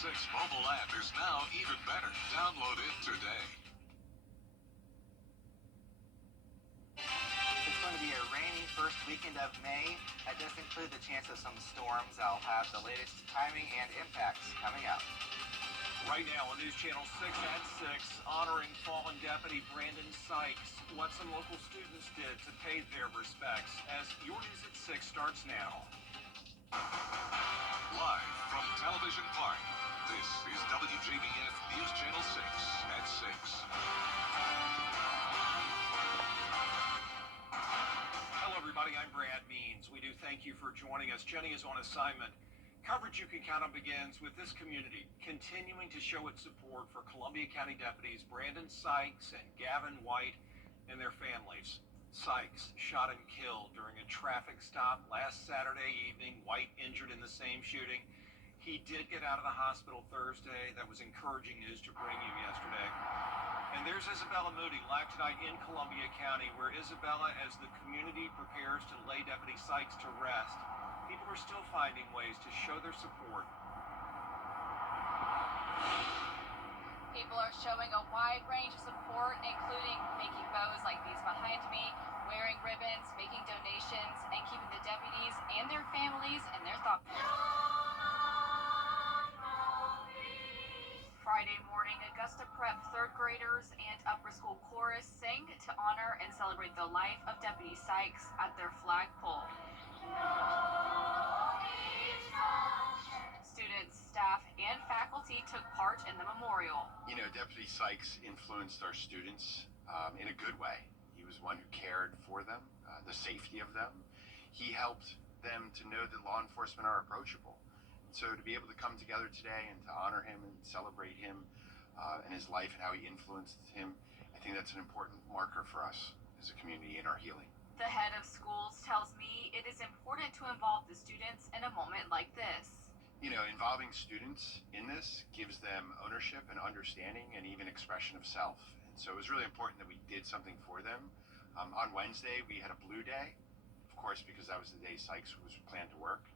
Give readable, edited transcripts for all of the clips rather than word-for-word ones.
6 mobile app is now even better. Download it today. It's going to be a rainy first weekend of May. That does include the chance of some storms. I'll have the latest timing and impacts coming up. Right now on News Channel 6 at 6, honoring fallen deputy Brandon Sykes, what some local students did to pay their respects, as your News at 6 starts now. Live from Television Park, this is WJBF News Channel 6 at 6. Hello everybody, I'm Brad Means. We do thank you for joining us. Jenny is on assignment. Coverage you can count on begins with this community continuing to show its support for Columbia County deputies Brandon Sykes and Gavin White and their families. Sykes shot and killed during a traffic stop last Saturday evening. White injured in the same shooting. He did get out of the hospital Thursday. That was encouraging news to bring you yesterday. And there's Isabella Moody live tonight in Columbia County, where Isabella, as the community prepares to lay Deputy Sykes to rest, people are still finding ways to show their support. People are showing a wide range of support, including making bows like these behind me, wearing ribbons, making donations, and keeping the deputies and their families in their thoughts. Friday morning, Augusta Prep third graders and upper school chorus sang to honor and celebrate the life of Deputy Sykes at their flagpole. Students, staff, and faculty took part in the memorial. You know, Deputy Sykes influenced our students in a good way. He was one who cared for them, the safety of them. He helped them to know that law enforcement are approachable. So to be able to come together today and to honor him and celebrate him and his life and how he influenced him, I think that's an important marker for us as a community in our healing. The head of schools tells me it is important to involve the students in a moment like this. You know, involving students in this gives them ownership and understanding and even expression of self. And so it was really important that we did something for them. On Wednesday, we had a blue day, of course, because that was the day Sykes was planned to work.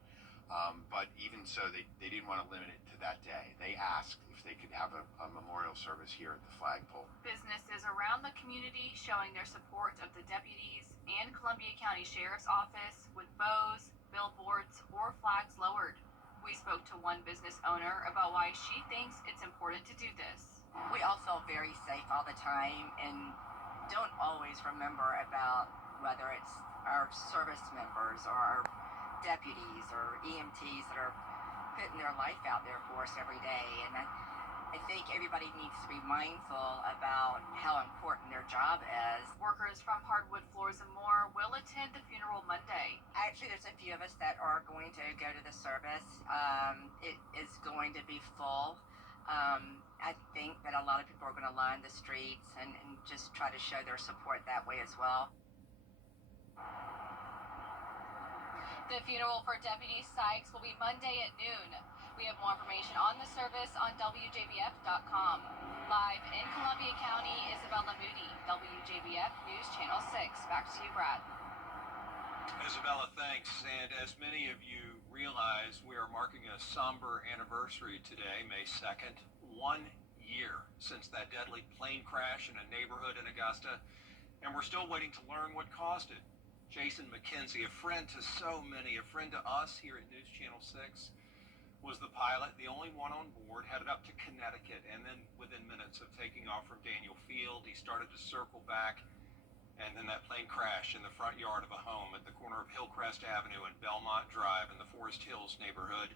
But even so, they didn't want to limit it to that day. They asked if they could have a memorial service here at the flagpole. Businesses around the community showing their support of the deputies and Columbia County Sheriff's Office with bows, billboards, or flags lowered. We spoke to one business owner about why she thinks it's important to do this. We all feel very safe all the time and don't always remember about whether it's our service members or our deputies or EMTs that are putting their life out there for us every day. And I think everybody needs to be mindful about how important their job is. Workers from Hardwood Floors and More will attend the funeral Monday. Actually, there's a few of us that are going to go to the service. It is going to be full. I think that a lot of people are going to line the streets and just try to show their support that way as well. The funeral for Deputy Sykes will be Monday at noon. We have more information on the service on WJBF.com. Live in Columbia County, Isabella Moody, WJBF News Channel 6. Back to you, Brad. Isabella, thanks. And as many of you realize, we are marking a somber anniversary today, May 2nd. 1 year since that deadly plane crash in a neighborhood in Augusta. And we're still waiting to learn what caused it. Jason McKenzie, a friend to so many, a friend to us here at News Channel 6, was the pilot, the only one on board, headed up to Connecticut, and then within minutes of taking off from Daniel Field, he started to circle back, and then that plane crashed in the front yard of a home at the corner of Hillcrest Avenue and Belmont Drive in the Forest Hills neighborhood.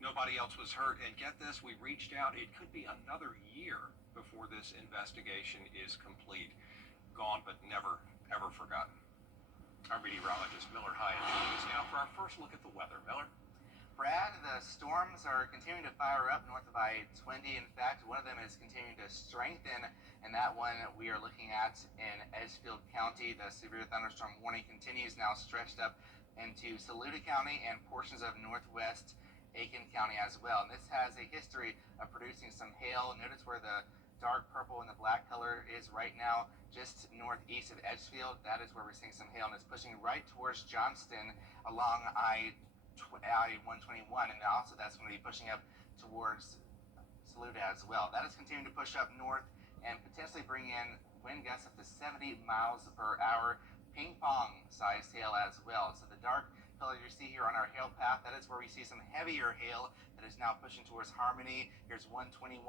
Nobody else was hurt, and get this, we reached out. It could be another year before this investigation is complete. Gone, but never, ever forgotten. Our meteorologist, Miller Hyatt, joining us now for our first look at the weather. Miller? Brad, the storms are continuing to fire up north of I-20. In fact, one of them is continuing to strengthen, and that one we are looking at in Edgefield County. The severe thunderstorm warning continues, now stretched up into Saluda County and portions of northwest Aiken County as well. And this has a history of producing some hail. Notice where the dark purple and the black color is right now, just northeast of Edgefield. That is where we're seeing some hail, and it's pushing right towards Johnston along I-121, and also that's going to be pushing up towards Saluda as well. That is continuing to push up north and potentially bring in wind gusts up to 70 miles per hour. Ping pong size hail as well. So the dark color you see here on our hail path, that is where we see some heavier hail that is now pushing towards Harmony. Here's 121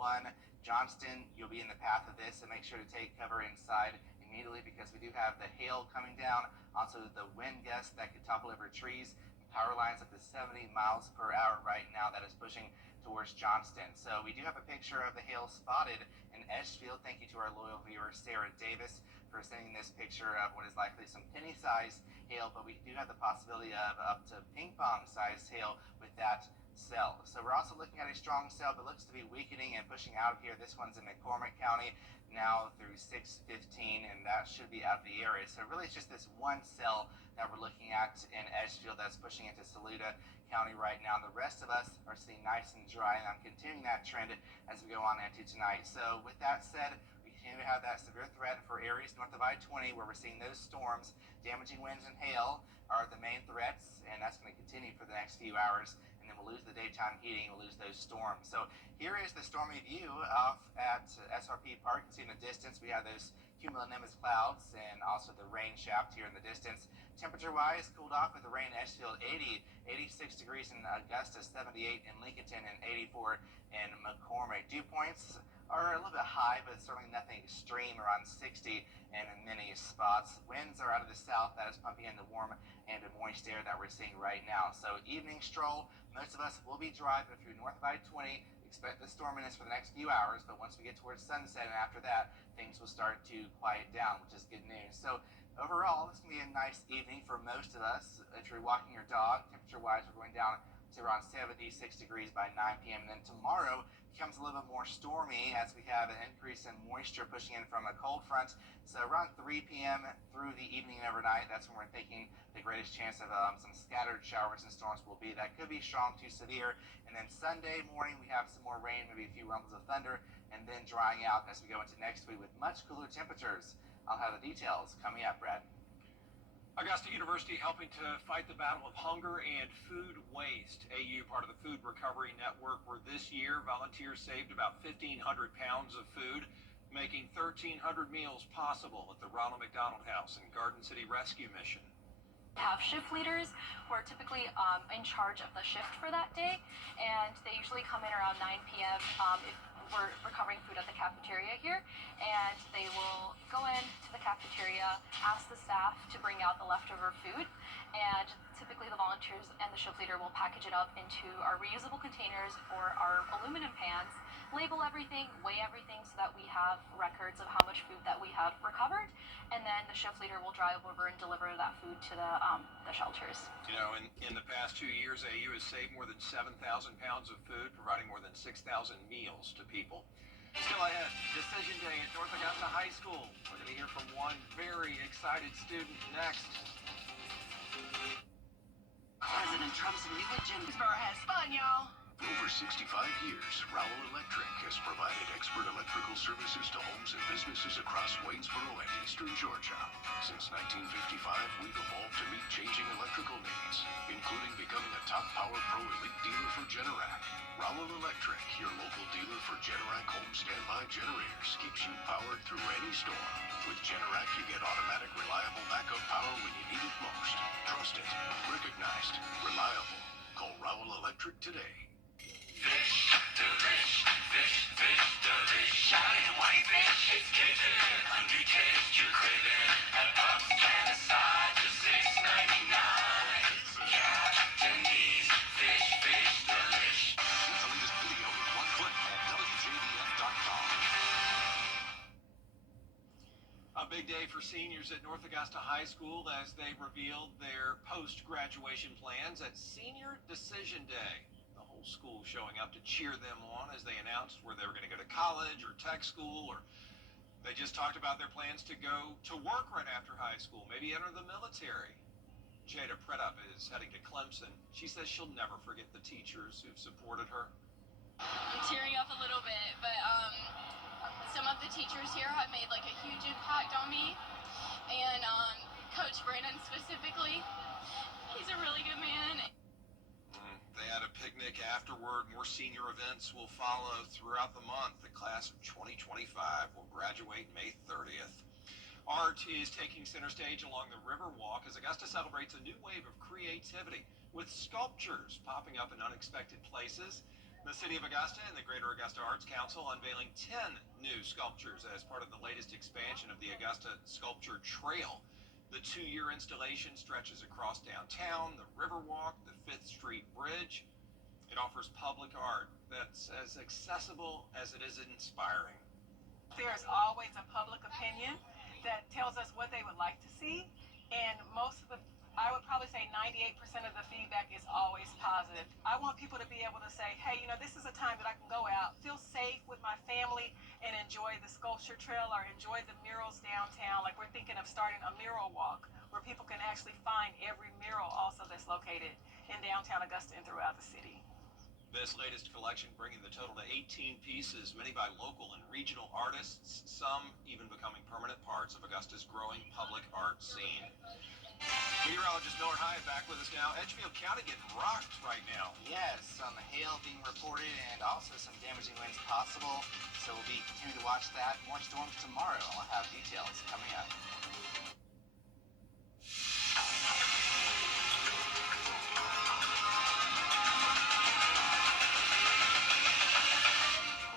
Johnston. You'll be in the path of this, so make sure to take cover inside immediately because we do have the hail coming down. Also the wind gusts that could topple over trees. Power lines up to 70 miles per hour right now. That is pushing towards Johnston. So we do have a picture of the hail spotted in Edgefield. Thank you to our loyal viewer Sarah Davis for sending this picture of what is likely some penny-sized hail, but we do have the possibility of up to ping-pong-sized hail with that cell. So we're also looking at a strong cell that looks to be weakening and pushing out of here. This one's in McCormick County now through 6:15, and that should be out of the area. So really it's just this one cell that we're looking at in Edgefield that's pushing into Saluda County right now. The rest of us are sitting nice and dry, and I'm continuing that trend as we go on into tonight. So with that said, we continue to have that severe threat for areas north of I-20 where we're seeing those storms. Damaging winds and hail are the main threats, and that's going to continue for the next few hours. And then we'll lose the daytime heating, we'll lose those storms. So here is the stormy view off at SRP Park. You can see in the distance we have those cumulonimbus clouds and also the rain shaft here in the distance. Temperature-wise, cooled off with the rain in Edgefield, 80, 86 degrees in Augusta, 78 in Lincolnton, and 84 in McCormick. Dew points are a little bit high, but certainly nothing extreme, around 60 in many spots. Winds are out of the south, that is pumping in the warm and the moist air that we're seeing right now. So evening stroll, most of us will be driving through north of I-20. Expect the storminess for the next few hours, but once we get towards sunset and after that, things will start to quiet down, which is good news. So overall, it's going to be a nice evening for most of us. If you're walking your dog, temperature-wise, we're going down to around 76 degrees by 9 p.m. And then tomorrow becomes a little bit more stormy as we have an increase in moisture pushing in from a cold front. So around 3 p.m. through the evening and overnight, that's when we're thinking the greatest chance of some scattered showers and storms will be. That could be strong to severe. And then Sunday morning, we have some more rain, maybe a few rumbles of thunder, and then drying out as we go into next week with much cooler temperatures. I'll have the details coming up, Brad. Augusta University helping to fight the battle of hunger and food waste. AU, part of the Food Recovery Network, where this year volunteers saved about 1,500 pounds of food, making 1,300 meals possible at the Ronald McDonald House and Garden City Rescue Mission. Have shift leaders who are typically in charge of the shift for that day, and they usually come in around 9 p.m. If we're recovering food at the cafeteria here, and they will go into the cafeteria, ask the staff to bring out the leftover food, and typically the volunteers and the shift leader will package it up into our reusable containers or our aluminum pans, label everything, weigh everything so that we have records of how much food that we have recovered, and then the shift leader will drive over and deliver that food to the shelters. You know, in the past 2 years, AU has saved more than 7,000 pounds of food, providing more than 6,000 meals to people. Still ahead, Decision Day at North Augusta High School. We're going to hear from one very excited student next. President Trump's new agenda has fun, y'all. For over 65 years, Rowell Electric has provided expert electrical services to homes and businesses across Waynesboro and eastern Georgia. Since 1955, we've evolved to meet changing electrical needs, including becoming a top Power Pro Elite dealer for Generac. Rowell Electric, your local dealer for Generac home standby generators, keeps you powered through any storm. With Generac, you get automatic, reliable backup power when you need it most. Trusted, recognized, reliable. Call Rowell Electric today. Fish, delish, fish, fish, delish. Shiny white fish, it's kitchen. Hungry taste, you're craving. An up and a side for $6.99. Captain D's fish, fish, delish. Get the latest video in one click at WJBF.com. A big day for seniors at North Augusta High School as they revealed their post-graduation plans at Senior Decision Day. The whole school showing up to cheer them on as they announced where they were going to go to college or tech school, or they just talked about their plans to go to work right after high school, maybe enter the military. Jada Pretup is heading to Clemson. She says she'll never forget the teachers who've supported her. I'm tearing up a little bit, but some of the teachers here have made like a huge impact on me, and Coach Brandon specifically, he's a really good man. They had a picnic afterward word, more senior events will follow throughout the month. The class of 2025 will graduate May 30th. Art is taking center stage along the Riverwalk as Augusta celebrates a new wave of creativity with sculptures popping up in unexpected places. The City of Augusta and the Greater Augusta Arts Council unveiling 10 new sculptures as part of the latest expansion of the Augusta Sculpture Trail. The 2-year installation stretches across downtown, the Riverwalk, the 5th Street Bridge. It offers public art that's as accessible as it is inspiring. There's always a public opinion that tells us what they would like to see, and I would probably say 98% of the feedback is always positive. I want people to be able to say, hey, this is a time that I can go out, feel safe with my family, and enjoy the sculpture trail or enjoy the murals downtown. Like, we're thinking of starting a mural walk where people can actually find every mural also that's located in downtown Augusta and throughout the city. This latest collection bringing the total to 18 pieces, many by local and regional artists, some even becoming permanent parts of Augusta's growing public art scene. Meteorologist Miller Hyatt back with us now. Edgefield County getting rocked right now. Yes, some hail being reported and also some damaging winds possible. So we'll be continuing to watch that. More storms tomorrow. I'll have details coming up.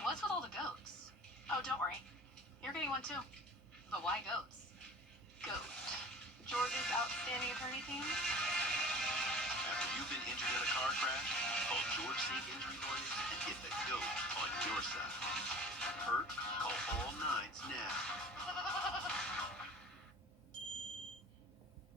What's with all the goats? Oh, don't worry. You're getting one too. But why goats? Goat. George's outstanding attorney team. After you've been injured in a car crash, call George Sink Injury Lawyers and get the GOAT on your side. Hurt? Call all nines now.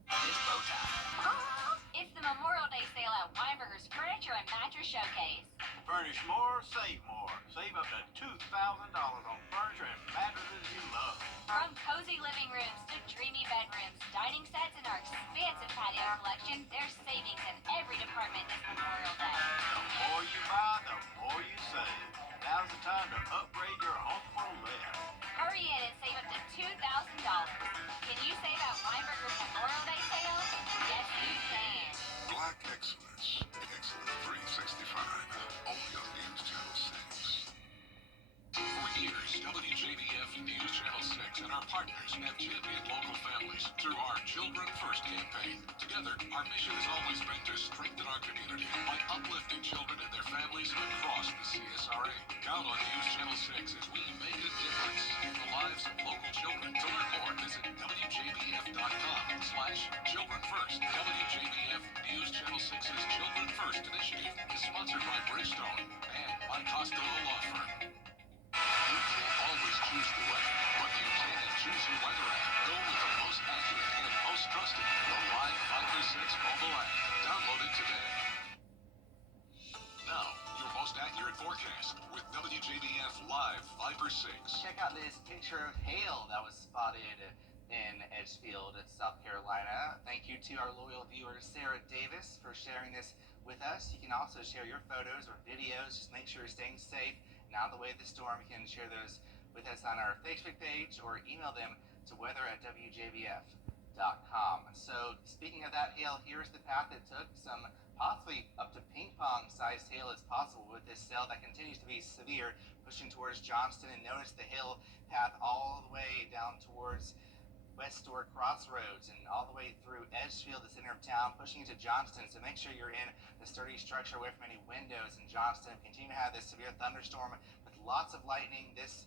It's bow tie. It's the Memorial Day sale at Weinberger's Furniture and Mattress Showcase. Furnish more, save more. Save up to $2,000 on furniture and mattresses you love. From cozy living rooms to dreamy bedrooms, dining sets, and our expansive patio collection, there's savings in every department this Memorial Day. The more you buy, the more you save. Now's the time to upgrade your home for less. Hurry in and save up to $2,000. Can you save at Weinberger's Memorial Day sale? Yes, you can. Black Excellence. Excellence 365. Only on News Channel 6. For years, WJBF News Channel 6 and our partners have championed local families through our Children First campaign. Together, our mission has always been to strengthen our community by uplifting children and their families across the CSRA. Count on News Channel 6 as we make a difference in the lives of local children. To learn more, visit WJBF.com/Children First. WJBF News Channel 6's Children First initiative is sponsored by Bridgestone and by Costello Law Firm. You can't always choose the weather, but you can choose your weather app. Go with the most accurate and most trusted, the Live 536 mobile app. Download it today. Now, your most accurate forecast with WJBF Live 536. Check out this picture of hail that was spotted in Edgefield, South Carolina. Thank you to our loyal viewer, Sarah Davis, for sharing this with us. You can also share your photos or videos. Just make sure you're staying safe. Now, on the way of the storm, you can share those with us on our Facebook page or email them to weather@WJBF.com. So, speaking of that hail, here's the path it took. Some possibly up to ping pong sized hail is possible with this cell that continues to be severe, pushing towards Johnston. And notice the hail path all the way down towards West Store Crossroads and all the way through Edgefield, the center of town, pushing into Johnston. So make sure you're in the sturdy structure away from any windows in Johnston. Continue to have this severe thunderstorm with lots of lightning. This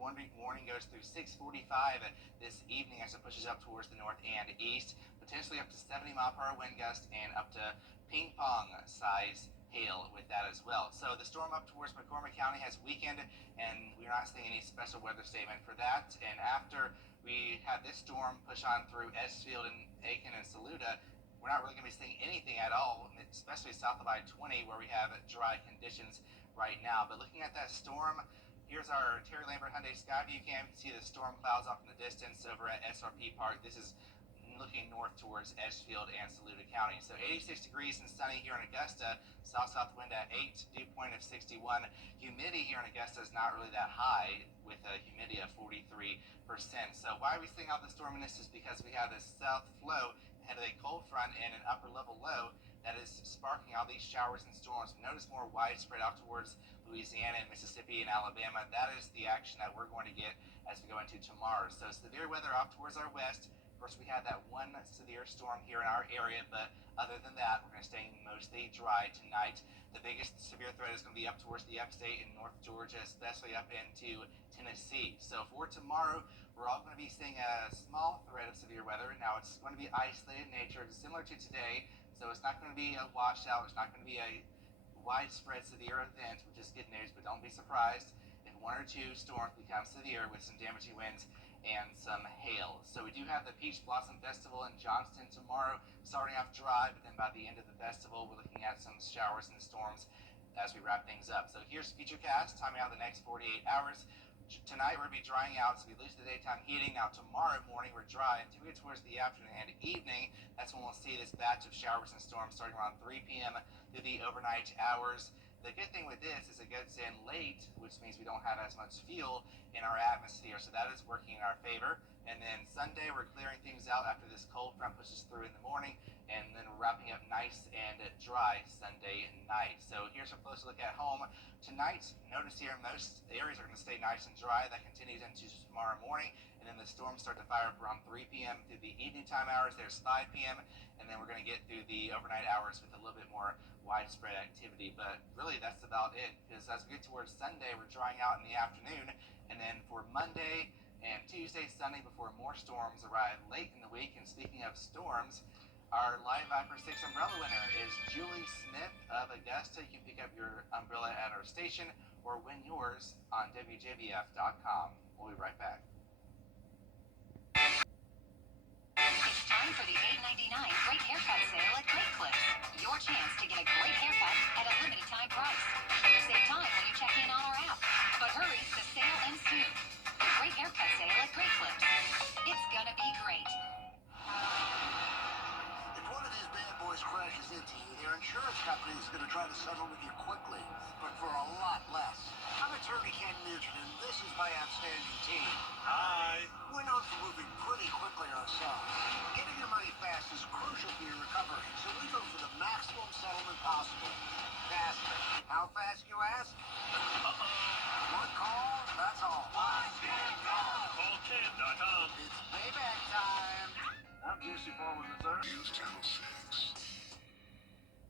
warning goes through 6:45 this evening as it pushes up towards the north and east. Potentially up to 70-mile-per-hour wind gust and up to ping pong size hail with that as well. So the storm up towards McCormick County has weakened, and we're not seeing any special weather statement for that. And after we had this storm push on through Edgefield and Aiken and Saluda, we're not really going to be seeing anything at all, especially south of I-20 where we have dry conditions right now. But looking at that storm, here's our Terry Lambert Hyundai Skyview cam. You can see the storm clouds off in the distance over at SRP Park. This is looking north towards Edgefield and Saluda County. So 86 degrees and sunny here in Augusta. South wind at 8, dew point of 61. Humidity here in Augusta is not really that high with a humidity of 43%. So why are we seeing all the storminess is because we have this south flow ahead of a cold front and an upper level low that is sparking sparking out these showers and storms. Notice more widespread out towards Louisiana and Mississippi and Alabama. That is the action that we're going to get as we go into tomorrow. So severe weather out towards our west. Of course, we had that one severe storm here in our area, but other than that, we're going to stay mostly dry tonight. The biggest severe threat is going to be up towards the upstate in North Georgia, especially up into Tennessee. So for tomorrow, we're all going to be seeing a small threat of severe weather. Now, it's going to be isolated in nature, similar to today, so it's not going to be a washout. It's not going to be a widespread severe event, which is good news, but don't be surprised if one or two storms become severe with some damaging winds and some hail. So we do have the Peach Blossom Festival in Johnston tomorrow, starting off dry, but then by the end of the festival, we're looking at some showers and storms as we wrap things up. So here's Futurecast, timing out the next 48 hours. Tonight we're going to be drying out, so we lose the daytime heating. Now tomorrow morning we're dry until we get towards the afternoon and evening. That's when we'll see this batch of showers and storms starting around 3 p.m. through the overnight hours. The good thing with this is it gets in late, which means we don't have as much fuel in our atmosphere, so that is working in our favor. And then Sunday, we're clearing things out after this cold front pushes through in the morning, and then we're wrapping up nice and dry Sunday night. So here's a closer look at home. Tonight, notice here, most areas are going to stay nice and dry. That continues into tomorrow morning, and then the storms start to fire up around 3 p.m. through the evening time hours. There's 5 p.m., and then we're going to get through the overnight hours with a little bit more widespread activity. But really, that's about it, because as we get towards Sunday, we're drying out in the afternoon, and then for Monday and Tuesday, Sunday, before more storms arrive late in the week. And speaking of storms, our Live Viper 6 umbrella winner is Julie Smith of Augusta. You can pick up your umbrella at our station or win yours on WJBF.com. We'll be right back. It's time for the $8.99 Great Haircut Sale at Great Clips. Your chance to get a great haircut at a limited time price. Save time when you check in on our app. But hurry, the sale ends soon. The Great Haircut Sale at Great Clips. It's gonna be great. If one of these bad boys crashes into you, their insurance company is going to try to settle with you quickly, but for a lot less. I'm attorney Ken Nugent, and this is my outstanding team. Hi. We're known for moving pretty quickly ourselves. Getting your money fast is crucial for your recovery, so we go for the maximum settlement possible. Faster. How fast, you ask? One call, that's all. Call Ken.com. It's payback time. I'm Juicy Foreman III. News Channel 6.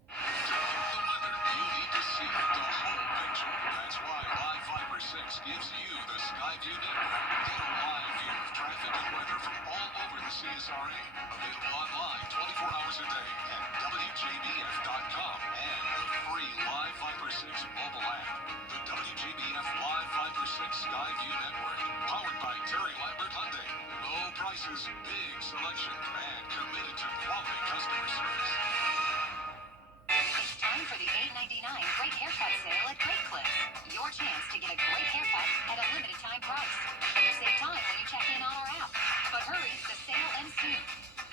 To get the weather you need to see the whole picture. That's why Live Viper 6 gives you the Skyview Network. Get a live view of traffic and weather from all over the CSRA. Available online 24 hours a day at WJBF.com and the free Live Viper 6 mobile app. The WJBF Live Viper 6 Skyview Network. Powered by Terry Lambert Hyundai. Low prices, big selection, and committed to quality customer service. It's time for the $8.99 Great Haircut Sale at Great Clips. Your chance to get a great haircut at a limited time price. Save time when you check in on our app. But hurry, the sale ends soon.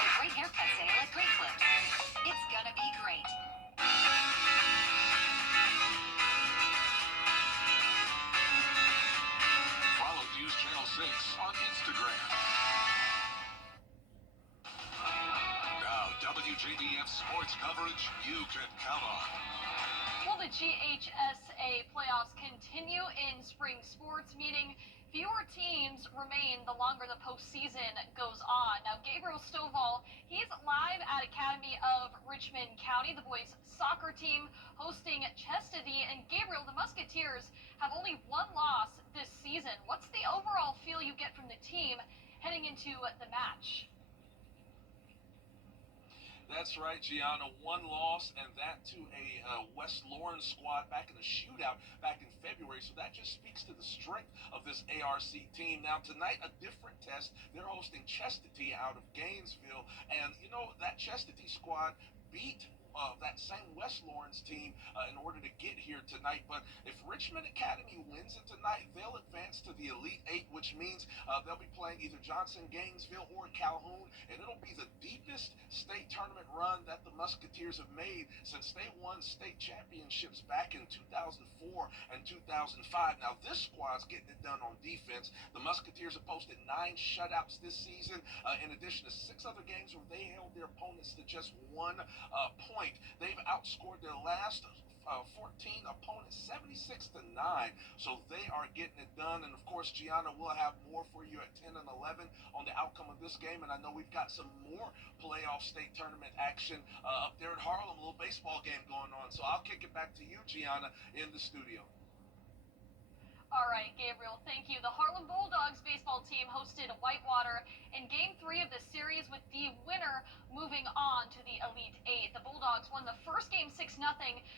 The Great Haircut Sale at Great Clips. It's gonna be great. Follow News Channel 6 on Instagram. Now, WJBF sports coverage you can count on. Well, the GHSA playoffs continue in spring sports, meaning fewer teams remain the longer the postseason goes on. Now, Gabriel Stovall, he's live at Academy of Richmond County, the boys' soccer team hosting Chestatee. And Gabriel, the Musketeers have only one loss this season. What's the overall feel you get from the team heading into the match? That's right, Gianna. One loss, and that to a West Lawrence squad back in the shootout back in February. So that just speaks to the strength of this ARC team. Now, tonight, a different test. They're hosting Chestatee out of Gainesville. And, you know, that Chestatee squad beat that same West Lawrence team in order to get here tonight. But if Richmond Academy wins it tonight, they'll advance to the Elite Eight, which means they'll be playing either Johnson, Gainesville, or Calhoun, and it'll be the deepest state tournament run that the Musketeers have made since they won state championships back in 2004 and 2005. Now, this squad's getting it done on defense. The Musketeers have posted 9 shutouts this season, in addition to 6 other games where they held their opponents to just 1 point. they've outscored their last 14 opponents 76-9, so they are getting it done. And of course, Gianna will have more for you at 10 and 11 on the outcome of this game. And I know we've got some more playoff state tournament action up there at Harlem, a little baseball game going on. So I'll kick it back to you, Gianna, in the studio. All right, Gabriel, thank you. The Harlem Bulldogs baseball team hosted Whitewater in Game 3 of the series, with the winner moving on to the Elite Eight. The Bulldogs won the first game 6-0,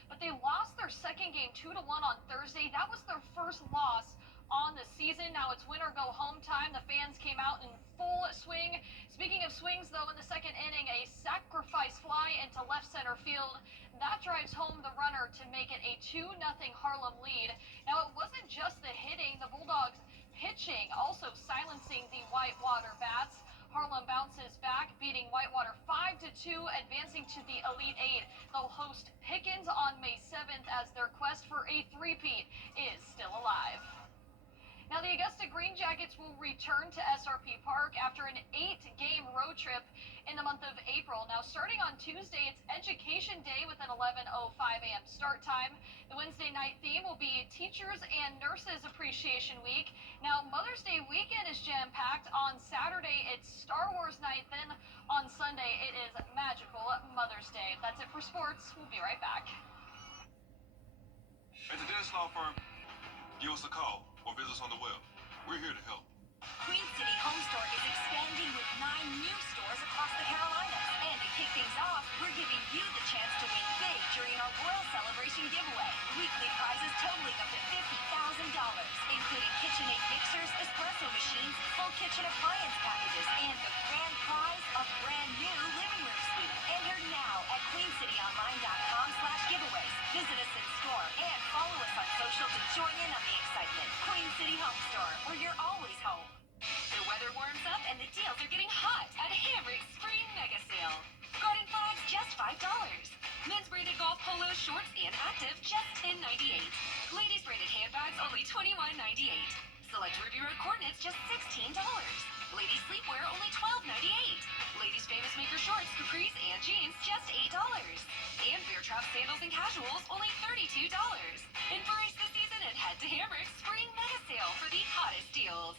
but they lost their second game 2-1 on Thursday. That was their first loss on the season. Now it's win or go home time. The fans came out in full swing. Speaking of swings, though, in the second inning, a sacrifice fly into left center field. That drives home the runner to make it a 2-0 Harlem lead. Now, it wasn't just the hitting. The Bulldogs pitching also silencing the Whitewater bats. Harlem bounces back, beating Whitewater 5-2, advancing to the Elite Eight. They'll host Pickens on May 7th as their quest for a three-peat is still alive. Now, the Augusta Green Jackets will return to SRP Park after an 8-game road trip in the month of April. Now, starting on Tuesday, it's Education Day with an 11:05 a.m. start time. The Wednesday night theme will be Teachers and Nurses Appreciation Week. Now, Mother's Day weekend is jam-packed. On Saturday, it's Star Wars night. Then on Sunday, it is Magical Mother's Day. That's it for sports. We'll be right back. At the Dennis Law Firm, give us a call or visit us on the web. We're here to help. Queen City Home Store is expanding with 9 new stores across the Carolinas. And to kick things off, we're giving you the chance to win big during our Royal Celebration giveaway. Weekly prizes totaling up to $50,000, including KitchenAid mixers, espresso machines, full kitchen appliance packages, and the grand prize, a brand new living room suite. Enter now at queencityonline.com/giveaways. Visit us in store and follow us on social to join in on the excitement. Queen City Home Store, where you're always home. The weather warms up and the deals are getting hot at Hamrick's Spring Mega Sale. Garden flags just $5. Men's branded golf polos, shorts, and active just $10.98. Ladies branded handbags only $21.98. Select Ruby Road coordinates just $16. Ladies sleepwear only $12.98. Ladies Famous Maker shorts, capris, and jeans just $8. And Bear Trap sandals and casuals only $32. Embrace the season and head to Hamrick's Spring Mega Sale for the hottest deals.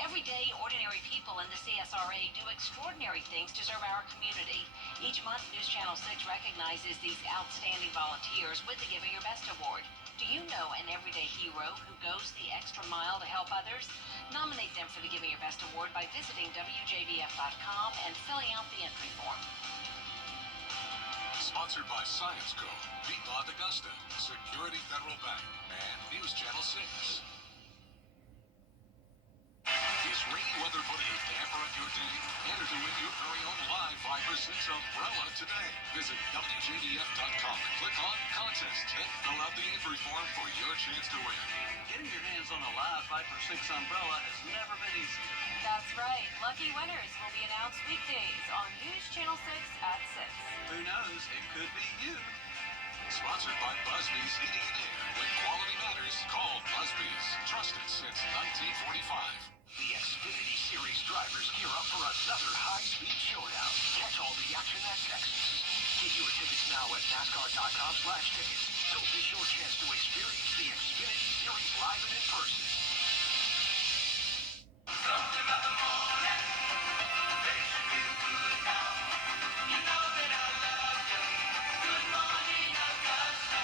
Every day, ordinary people in the CSRA do extraordinary things to serve our community. Each month, News Channel 6 recognizes these outstanding volunteers with the Giving Your Best Award. Do you know an everyday hero who goes the extra mile to help others? Nominate them for the Giving Your Best Award by visiting WJBF.com and filling out the entry form. Sponsored by Science Co., Piedmont Augusta, Security Federal Bank, and News Channel 6. Is rainy weather putting a damper on your day? Enter to win your very own live Viper 6 umbrella today. Visit WJBF.com and click on Contests and fill out the entry form for your chance to win. Getting your hands on a live Viper 6 umbrella has never been easier. That's right. Lucky winners will be announced weekdays on News Channel 6 at 6. Who knows? It could be you. Sponsored by Busby's Heating and Air. When quality matters, call Busby's. Trusted since 1945. The Xfinity Series drivers gear up for another high-speed showdown. Catch all the action at Texas. Get your tickets now at NASCAR.com/tickets. Don't miss your chance to experience the Xfinity Series live and in person. Something about the morning makes you feel good now. You know that I love you. Good morning, Augusta.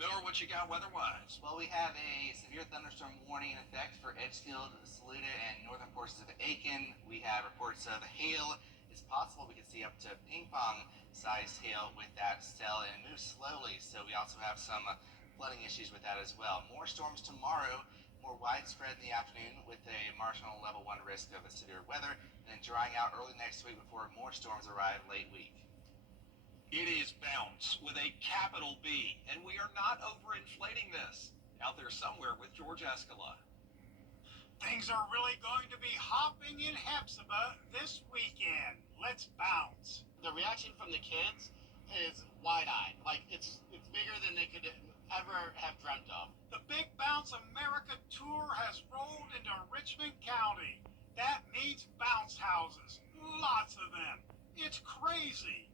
Miller, what you got weather-wise? Well, we have a severe thunderstorm warning in effect for Edgefield, Saluda, and northern portions of Aiken. We have reports of hail. It's possible we could see up to ping-pong-sized hail with that cell, and it moves slowly, so we also have some flooding issues with that as well. More storms tomorrow, more widespread in the afternoon with a marginal level 1 risk of severe weather, and then drying out early next week before more storms arrive late week. It is bounce with a capital B, and we are not overinflating this. Out there somewhere with George Escala. Things are really going to be hopping in Hepzibah this weekend. Let's bounce. The reaction from the kids is wide-eyed. Like, it's bigger than they could ever have dreamt of. The Big Bounce America Tour has rolled into Richmond County. That means bounce houses, Lots of them. It's crazy.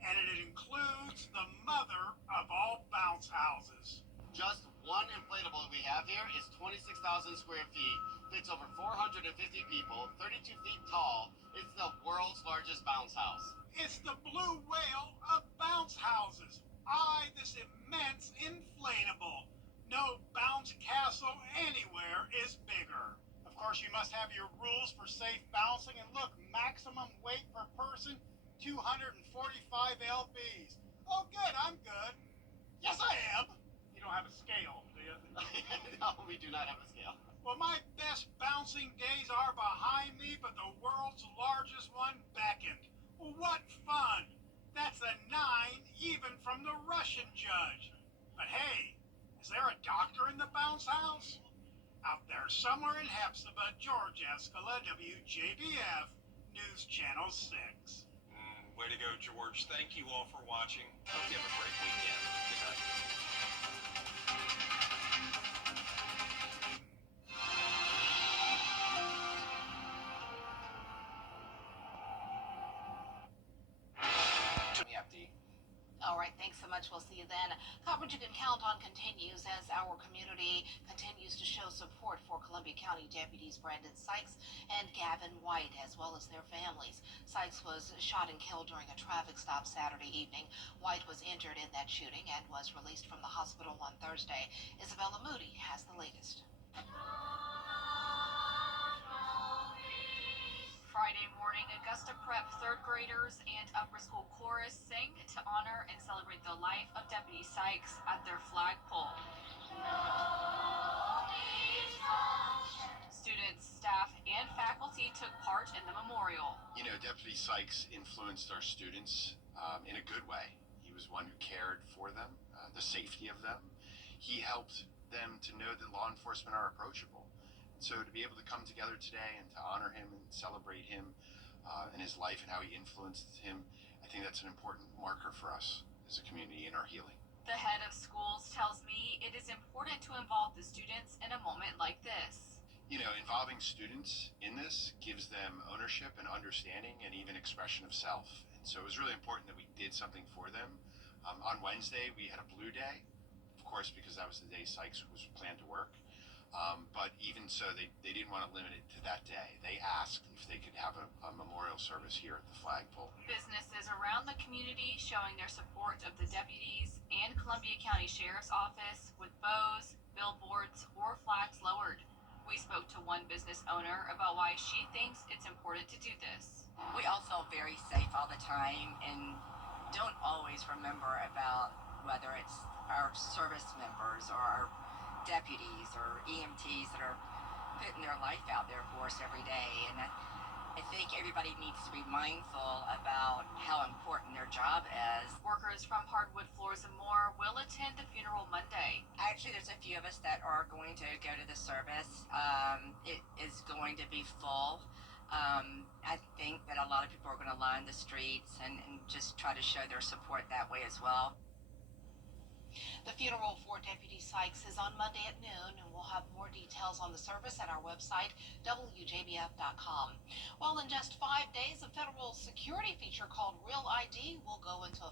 And it includes the mother of all bounce houses. Just one inflatable we have here is 26,000 square feet, fits over 450 people, 32 feet tall. It's the world's largest bounce house. It's the blue whale of bounce houses. This immense inflatable. No bounce castle anywhere is bigger. Of course, you must have your rules for safe bouncing, and look, maximum weight per person, 245 lbs. Oh, good, I'm good. Yes, I am. You don't have a scale, do you? No, we do not have a scale. Well, my best bouncing days are behind me, but the world's largest one beckoned. Well, what fun! That's a 9 even from the Russian judge. But hey, is there a doctor in the bounce house? Out there somewhere in Hepzibah, George Escala, WJBF, News Channel 6. Way to go, George. Thank you all for watching. Hope you have a great weekend. Good night. All right, thanks so much. We'll see you then. Coverage you can count on continues as our community continues to show support for Columbia County deputies Brandon Sykes and Gavin White, as well as their families. Sykes was shot and killed during a traffic stop Saturday evening. White was injured in that shooting and was released from the hospital on Thursday. Isabella Moody has the latest. Friday morning, Augusta Prep third graders and upper school chorus sang to honor and celebrate the life of Deputy Sykes at their flagpole. Students, staff, and faculty took part in the memorial. You know, Deputy Sykes influenced our students in a good way. He was one who cared for them, the safety of them. He helped them to know that law enforcement are approachable. So to be able to come together today and to honor him and celebrate him and his life and how he influenced him, I think that's an important marker for us as a community in our healing. The head of schools tells me it is important to involve the students in a moment like this. You know, involving students in this gives them ownership and understanding and even expression of self. And so it was really important that we did something for them. On Wednesday, we had a blue day, of course, because that was the day Sykes was planned to work. But even so, they didn't want to limit it to that day. They asked if they could have a memorial service here at the flagpole. Businesses around the community showing their support of the deputies and Columbia County Sheriff's Office with bows, billboards, or flags lowered. We spoke to one business owner about why she thinks it's important to do this. We all feel very safe all the time and don't always remember about whether it's our service members or our deputies or EMTs that are putting their life out there for us every day. And I think everybody needs to be mindful about how important their job is. Workers from Hardwood Floors and More will attend the funeral Monday. Actually, there's a few of us that are going to go to the service. It is going to be full. I think that a lot of people are going to line the streets and just try to show their support that way as well. The funeral for Deputy Sykes is on Monday at noon, and we'll have more details on the service at our website, WJBF.com. Well, in just 5 days, a federal security feature called Real ID will go into effect.